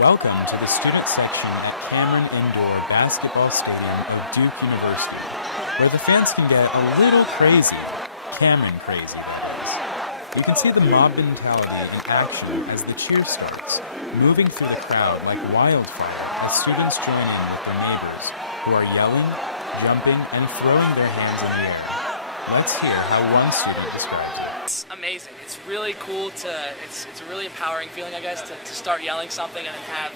Welcome to the student section at Cameron Indoor Basketball Stadium of Duke University, where the fans can get a little crazy. Cameron crazy, that is. You can see the mob mentality in action as the cheer starts, moving through the crowd like wildfire as students join in with their neighbors, who are yelling, jumping, and throwing their hands in the air. Let's hear how one student describes it. It's amazing. It's really cool it's a really empowering feeling, I guess, to start yelling something and then have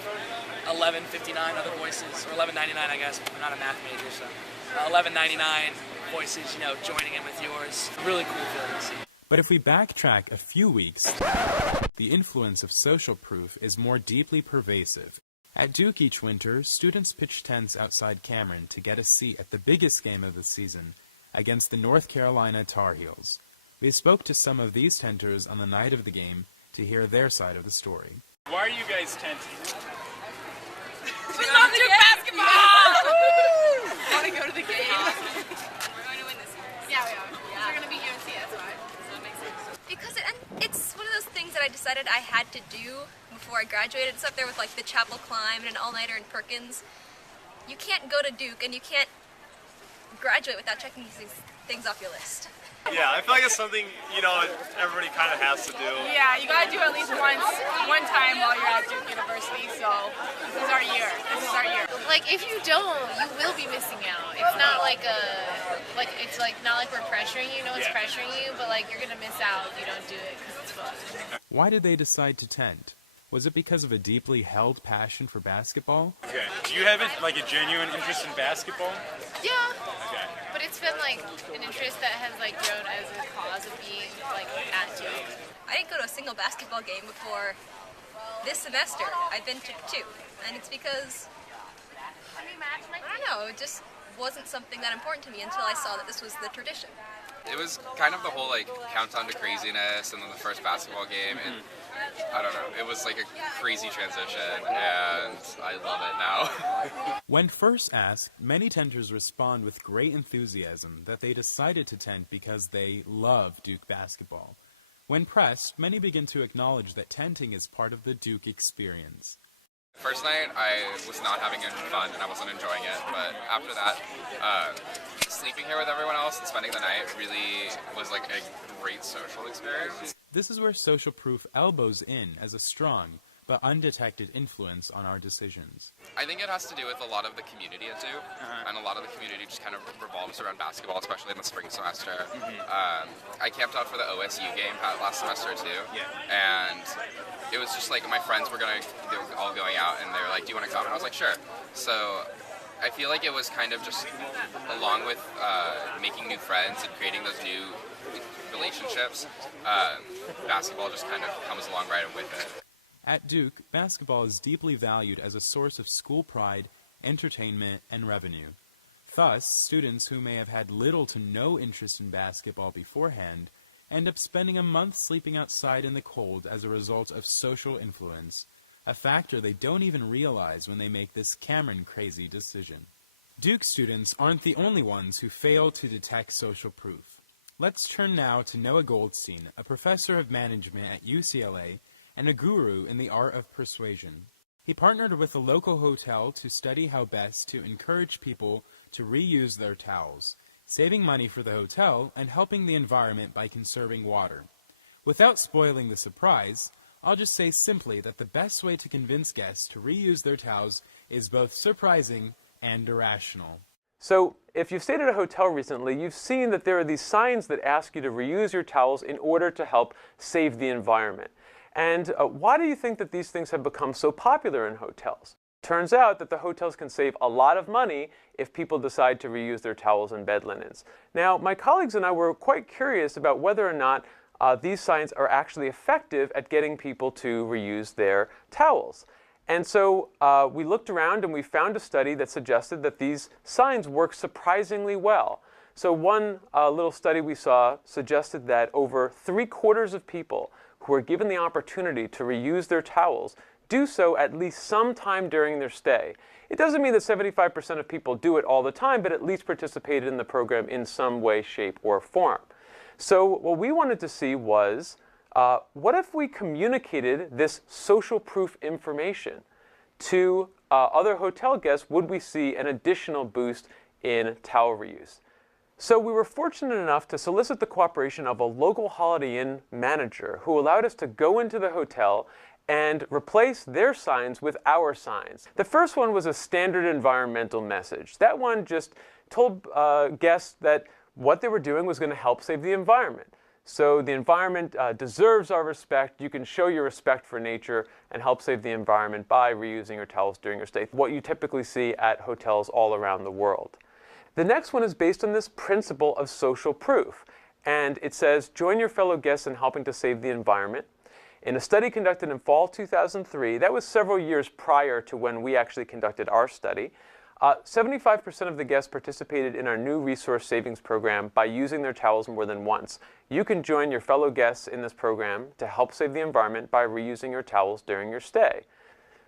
1159 other voices, or 1199, I guess. I'm not a math major, so 1199 voices, joining in with yours. Really cool feeling to see. But if we backtrack a few weeks, the influence of social proof is more deeply pervasive. At Duke each winter, students pitch tents outside Cameron to get a seat at the biggest game of the season against the North Carolina Tar Heels. We spoke to some of these tenters on the night of the game to hear their side of the story. Why are you guys tenting? We love Duke basketball! Want to go to the game? We're going to win this year. Yeah, we are. Yeah. We're going to beat UNC, that's why. So that makes sense. Because it's one of those things that I decided I had to do before I graduated. It's up there with like the chapel climb and an all-nighter in Perkins. You can't go to Duke and you can't graduate without checking these things off your list. Yeah, I feel like it's something, everybody kind of has to do. Yeah, you got to do it at least one time while you're at Duke University, so this is our year. This is our year. Like, if you don't, you will be missing out. It's not like not like we're pressuring you. No one's pressuring you, but like you're going to miss out if you don't do it because it's fun. Why did they decide to tent? Was it because of a deeply held passion for basketball? Okay. Do you have a genuine interest in basketball? Yeah. Okay. But it's been like an interest that has like grown as a cause of being like at Duke. I didn't go to a single basketball game before this semester. I've been to 2, and it's because, I don't know, it just wasn't something that important to me until I saw that this was the tradition. It was kind of the whole countdown to craziness and then the first basketball game, and I don't know, it was like a crazy transition, and I love it now. When first asked, many tenters respond with great enthusiasm that they decided to tent because they love Duke basketball. When pressed, many begin to acknowledge that tenting is part of the Duke experience. First night, I was not having any fun and I wasn't enjoying it, but after that, sleeping here with everyone else and spending the night really was like a great social experience. This is where social proof elbows in as a strong but undetected influence on our decisions. I think it has to do with a lot of the community at Duke, and a lot of the community just kind of revolves around basketball, especially in the spring semester. I camped out for the OSU game last semester too, and it was just like my friends they were all going out, and they were like, "Do you want to come?" And I was like, "Sure." So I feel like it was kind of just along with making new friends and creating those new relationships, basketball just kind of comes along right with it. At Duke, basketball is deeply valued as a source of school pride, entertainment, and revenue. Thus, students who may have had little to no interest in basketball beforehand end up spending a month sleeping outside in the cold as a result of social influence, a factor they don't even realize when they make this Cameron-crazy decision. Duke students aren't the only ones who fail to detect social proof. Let's turn now to Noah Goldstein, a professor of management at UCLA and a guru in the art of persuasion. He partnered with a local hotel to study how best to encourage people to reuse their towels, saving money for the hotel and helping the environment by conserving water. Without spoiling the surprise, I'll just say simply that the best way to convince guests to reuse their towels is both surprising and irrational. So, if you've stayed at a hotel recently, you've seen that there are these signs that ask you to reuse your towels in order to help save the environment. And why do you think that these things have become so popular in hotels? Turns out that the hotels can save a lot of money if people decide to reuse their towels and bed linens. Now, my colleagues and I were quite curious about whether or not these signs are actually effective at getting people to reuse their towels. And so we looked around and we found a study that suggested that these signs work surprisingly well. So one little study we saw suggested that over 3/4 of people who are given the opportunity to reuse their towels do so at least sometime during their stay. It doesn't mean that 75% of people do it all the time, but at least participated in the program in some way, shape, or form. So what we wanted to see was, what if we communicated this social proof information to other hotel guests, would we see an additional boost in towel reuse? So we were fortunate enough to solicit the cooperation of a local Holiday Inn manager who allowed us to go into the hotel and replace their signs with our signs. The first one was a standard environmental message. That one just told guests that what they were doing was going to help save the environment. So the environment deserves our respect. You can show your respect for nature and help save the environment by reusing your towels during your stay. What you typically see at hotels all around the world. The next one is based on this principle of social proof. And it says, join your fellow guests in helping to save the environment. In a study conducted in fall 2003, that was several years prior to when we actually conducted our study, 75% of the guests participated in our new resource savings program by using their towels more than once. You can join your fellow guests in this program to help save the environment by reusing your towels during your stay.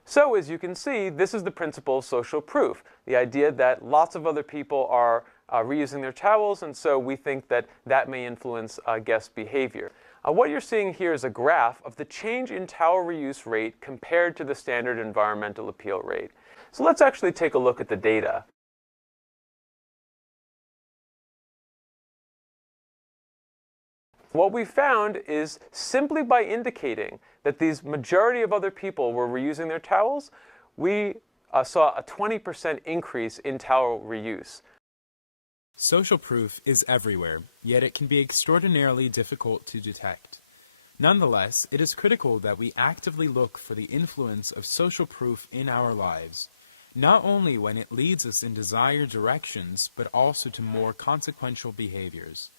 So as you can see, this is the principle of social proof, the idea that lots of other people are reusing their towels, and so we think that that may influence guest behavior. What you're seeing here is a graph of the change in towel reuse rate compared to the standard environmental appeal rate. So let's actually take a look at the data. What we found is simply by indicating that these majority of other people were reusing their towels, we saw a 20% increase in towel reuse. Social proof is everywhere, yet it can be extraordinarily difficult to detect. Nonetheless, it is critical that we actively look for the influence of social proof in our lives, not only when it leads us in desired directions, but also to more consequential behaviors.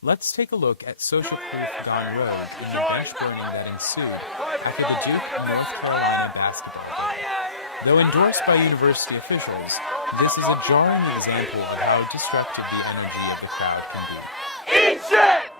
Let's take a look at social proof gone rogue in the bench burning that ensued after the Duke North Carolina basketball game. Though endorsed by university officials, this is a jarring example of how destructive the energy of the crowd can be. Eat shit!